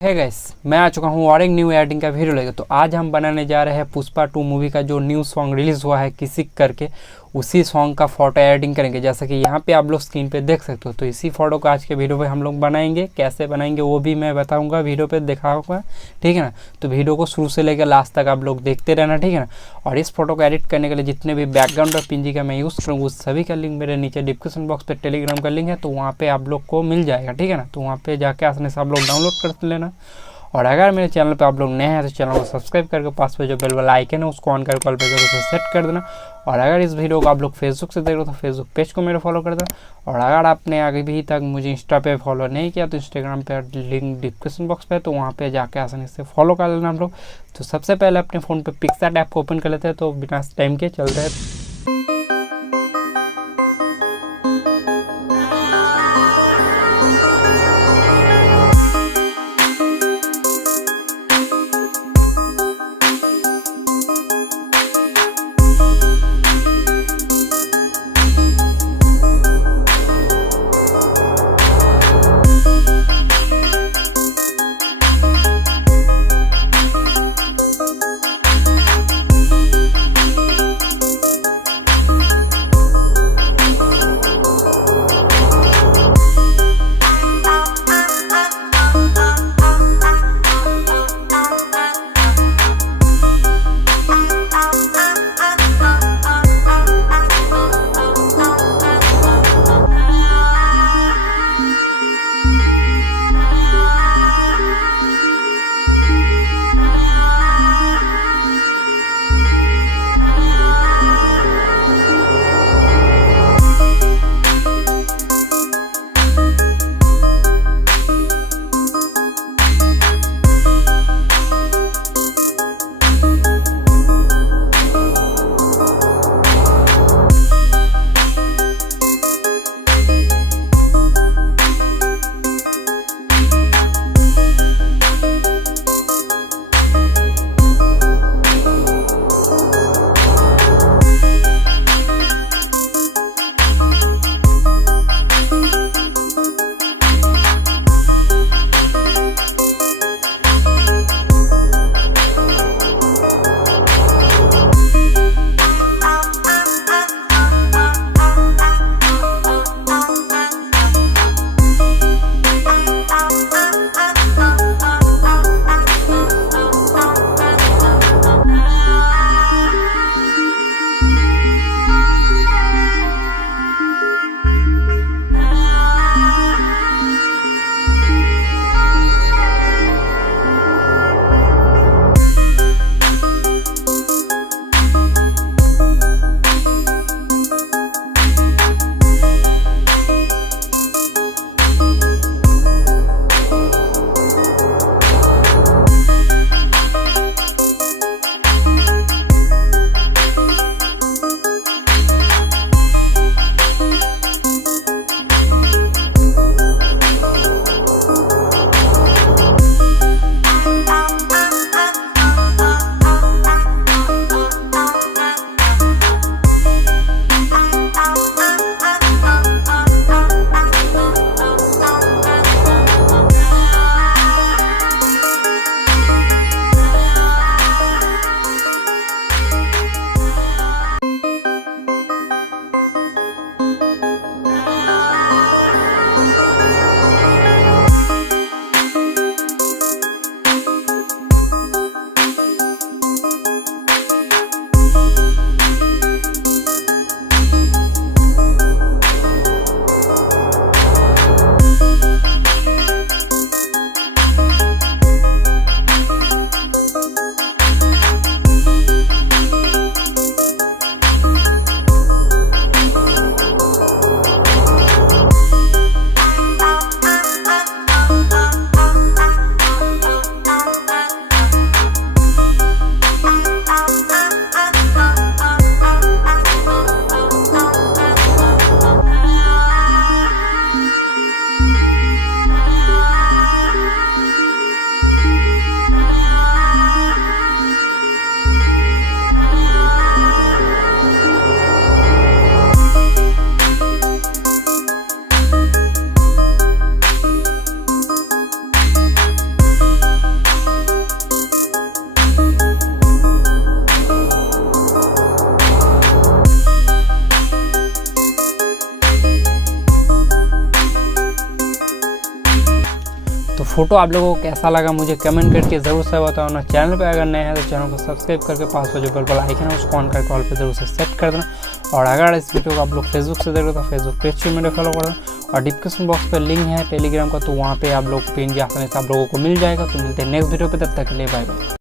है गाइस, मैं आ चुका हूँ और एक न्यू एडिटिंग का वीडियो लेकर। तो आज हम बनाने जा रहे हैं पुष्पा 2 मूवी का जो न्यू सॉन्ग रिलीज़ हुआ है किसिक करके, उसी सॉन्ग का फोटो एडिटिंग करेंगे। जैसा कि यहाँ पे आप लोग स्क्रीन पे देख सकते हो। तो इसी फोटो को आज के वीडियो पे हम लोग बनाएंगे। कैसे बनाएंगे वो भी मैं बताऊँगा, वीडियो पे दिखाऊँगा, ठीक है ना। तो वीडियो को शुरू से लेकर लास्ट तक आप लोग देखते रहना, ठीक है ना। और इस फोटो को एडिट करने के लिए जितने भी बैकग्राउंड और पिंजी का मैं यूज़ करूँगा उस सभी का लिंक मेरे नीचे डिस्क्रिप्शन बॉक्स पे टेलीग्राम का लिंक है, तो वहाँ पे आप लोग को मिल जाएगा, ठीक है ना। तो वहाँ पे जाके आसानी से आप लोग डाउनलोड कर लेना। और अगर मेरे चैनल पे आप लोग नए हैं तो चैनल को सब्सक्राइब करके पास पे जो बेल वाला आइकन है उसको ऑन कर कॉल पे उसे सेट कर देना। और अगर इस वीडियो को आप लोग फेसबुक से देख रहे हो तो फेसबुक पेज को मेरे फॉलो कर देना। और अगर आपने अभी तक मुझे इंस्टा पे फॉलो नहीं किया तो इंस्टाग्राम पे लिंक डिस्क्रिप्शन बॉक्स पे, तो वहाँ पे जाके आसानी से फॉलो कर लेना हम लोग। तो सबसे पहले अपने फ़ोन पे पिक्सार्ट ऐप को ओपन कर लेते हैं। तो बिना टाइम के चलते हैं। फोटो आप लोगों को कैसा लगा मुझे कमेंट करके ज़रूर से बताओ ना। चैनल पे अगर नए हैं तो चैनल को सब्सक्राइब करके पास में जो बेल आइकन है उसको ऑन करके ऑल पे जरूर से सेट कर देना। और अगर इस वीडियो को आप लोग फेसबुक से देख रहे हो तो फेसबुक पेज पे मेरे फॉलो कर देना। और डिस्क्रिप्शन बॉक्स पे लिंक है टेलीग्राम का, तो वहाँ पे आप लोग पिन आसानी से आप लोगों को मिल जाएगा। तो मिलते हैं नेक्स्ट वीडियो पे, तब तक के लिए बाय बाय।